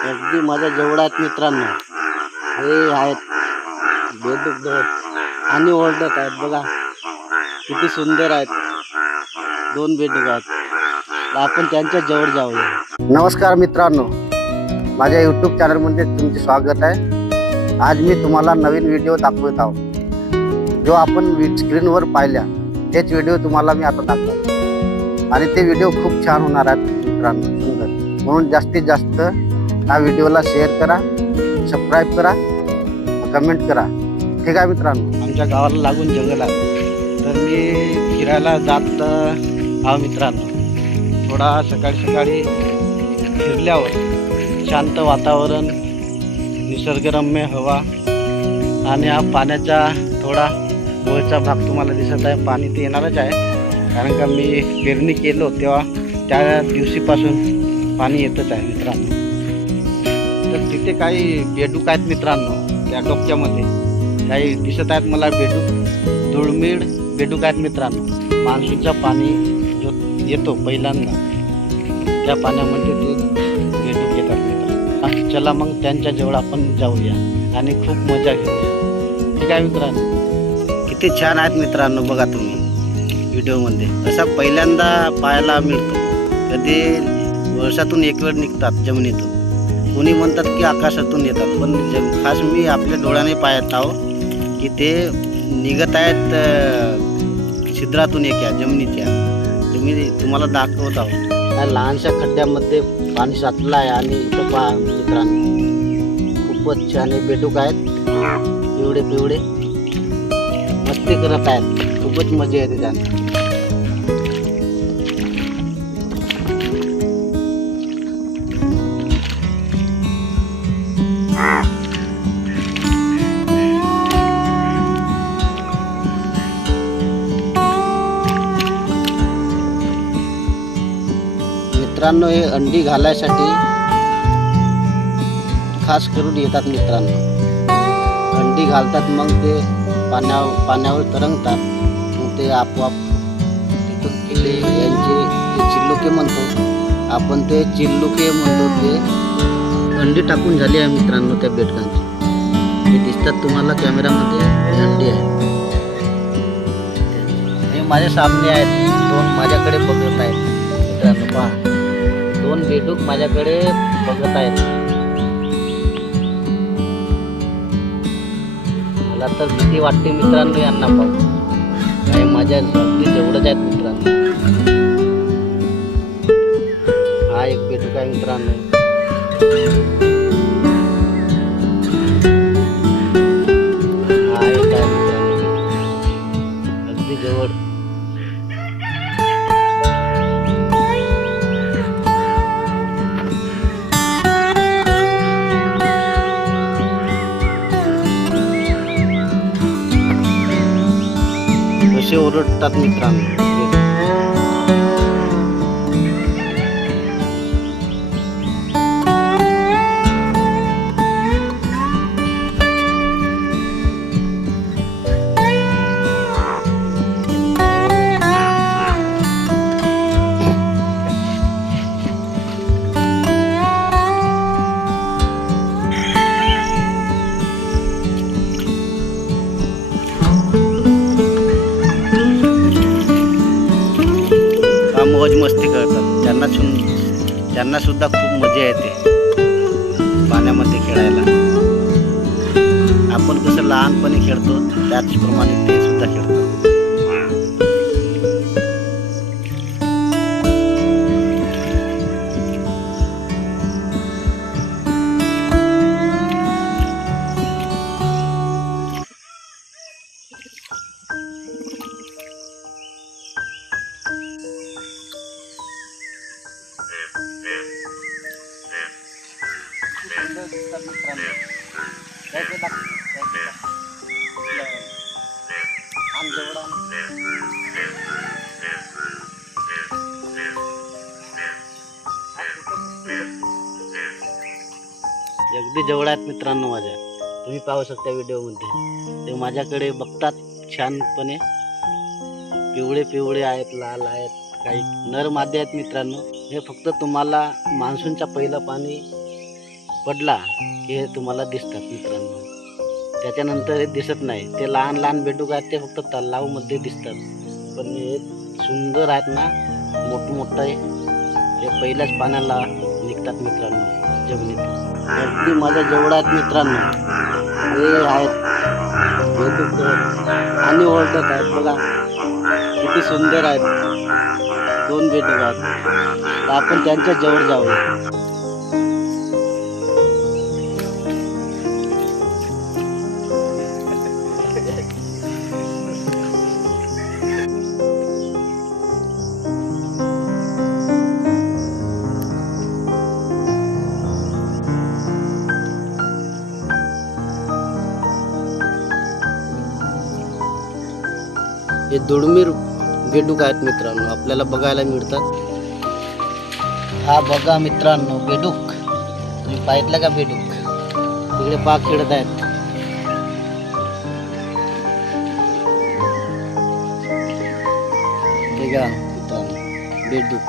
अगदी माझ्या जेवढा आहेत मित्रांनो, हे आहेत बेडूक आणि ओरडत आहेत बघा, किती सुंदर आहेत. 2 बेडूक आहेत. आपण त्यांच्या जवळ जाऊया. नमस्कार मित्रांनो, माझ्या यूट्यूब चॅनलमध्ये तुमचे स्वागत आहे. आज मी तुम्हाला नवीन व्हिडिओ दाखवत आहोत. जो आपण स्क्रीनवर पाहिल्या तेच व्हिडिओ तुम्हाला मी आता दाखवतो आणि ते व्हिडिओ खूप छान होणार आहेत मित्रांनो, सुंदर. म्हणून जास्तीत जास्त हा व्हिडिओला शेअर करा, सबस्क्राईब करा, कमेंट करा. ठीक आहे मित्रांनो. आमच्या गावाला लागून जंगल आहे, तर मी फिरायला जात हा मित्रांनो. थोडा सकाळी फिरल्यावर शांत वातावरण, निसर्गरम्य हवा आणि हा पाण्याचा थोडा वरचा भाग तुम्हाला दिसत आहे. पाणी ते येणारच आहे, कारण का मी पेरणी केलो तेव्हा त्या दिवशीपासून पाणी येतच आहे मित्रांनो. तर तिथे काही बेडूक आहेत मित्रांनो, त्या डोक्यामध्ये काही दिसत आहेत मला बेडूक, दुर्मिळ बेडूक आहेत मित्रांनो. मान्सूनचा पाणी जो येतो पहिल्यांदा, त्या पाण्यामध्ये ते बेडूक येतात मित्रांनो. चला मग त्यांच्या जवळ आपण जाऊया आणि खूप मजा घेऊया. ठीक आहे मित्रांनो. किती छान आहेत मित्रांनो, बघा तुम्ही व्हिडिओमध्ये. असा पहिल्यांदा पाहायला मिळतो. कधी वर्षातून एक वेळ निघतात जमिनीतून, कोणी म्हणतात की आकाशातून येतात, पण खास मी आपल्या डोळ्याने पाहत आहो की ते निघत आहेत छिद्रातून एका जमिनीच्या. मी तुम्हाला दाखवत आहो. त्या लहानशा खड्ड्यामध्ये पाणी साचलं आहे आणि इथं पहा मित्रांनो, खूपच छान हे बेडूक आहेत. पिवळे मस्ती करत आहेत, खूपच मजा येते त्यांना. मित्रांनो, हे अंडी घालायसाठी खास करून येतात मित्रांनो. अंडी घालतात, मग ते पाण्यावर तरंगतात. मग ते आपोआप तिथून किल्ले यांचे ते चिल्लुके म्हणतो आपण, ते चिल्लुके म्हणतो. ते अंडी टाकून झाली आहे मित्रांनो त्या बेडकांची. हे दिसतात तुम्हाला कॅमेरामध्ये, हे अंडी आहेत. हे माझ्या सामने आहेत, 2 माझ्याकडे बघत आहेत मित्रांनो. पहा, 2 बेडूक माझ्याकडे बघत आहेत. मला तर भीती वाटते मित्रांनो यांना पाहून. काही माझ्या अगदी जवळच आहेत मित्रांनो. हा एक बेडूक आहे मित्रांनो. हा एक आहे मित्रांनो, अगदी जवळ. कसे ओरडतात मित्रांनो. मौज मस्ती करतात. त्यांना सुद्धा खूप मजा येते पाण्यामध्ये खेळायला. आपण कसं लहानपणी खेळतो त्याचप्रमाणे ते सुद्धा खेळतात. अगदी जवळ आहेत मित्रांनो माझ्या. तुम्ही पाहू शकता व्हिडिओमध्ये. ते माझ्याकडे बघतात छानपणे. पिवळे आहेत, लाल आहेत, काही नर मादी आहेत मित्रांनो. हे फक्त तुम्हाला मान्सूनच्या पहिलं पाणी पडला की हे तुम्हाला दिसतात मित्रांनो. त्याच्यानंतर हे दिसत नाही. ते लहान लहान बेडूक आहेत ते फक्त तलावमध्ये दिसतात. पण हे सुंदर आहेत ना, मोठमोठं आहे. हे पहिल्याच पाण्याला निघतात मित्रांनो जमिनीत. अगदी माझ्या जेवढा आहेत मित्रांनो हे आहेत बेडूक आणि ओळखत आहेत. बघा किती सुंदर आहेत. 2 बेडूक आहेत. तर आपण त्यांच्या जवळ जाऊया. हे दुर्मिळ बेडूक आहेत मित्रांनो, आपल्याला बघायला मिळतात. हा बघा मित्रांनो बेडूक, तुम्ही पाहितलं का बेडूक? तिकडे पाक खेळत आहेत. बघा मित्रांनो बेडूक.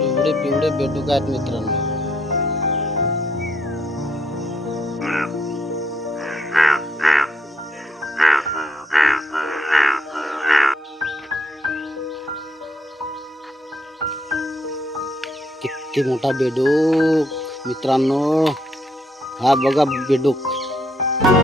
पिवळे पिवळे बेडूक आहेत मित्रांनो. किती मोठा बेडूक मित्रांनो. हा बघा बेडूक.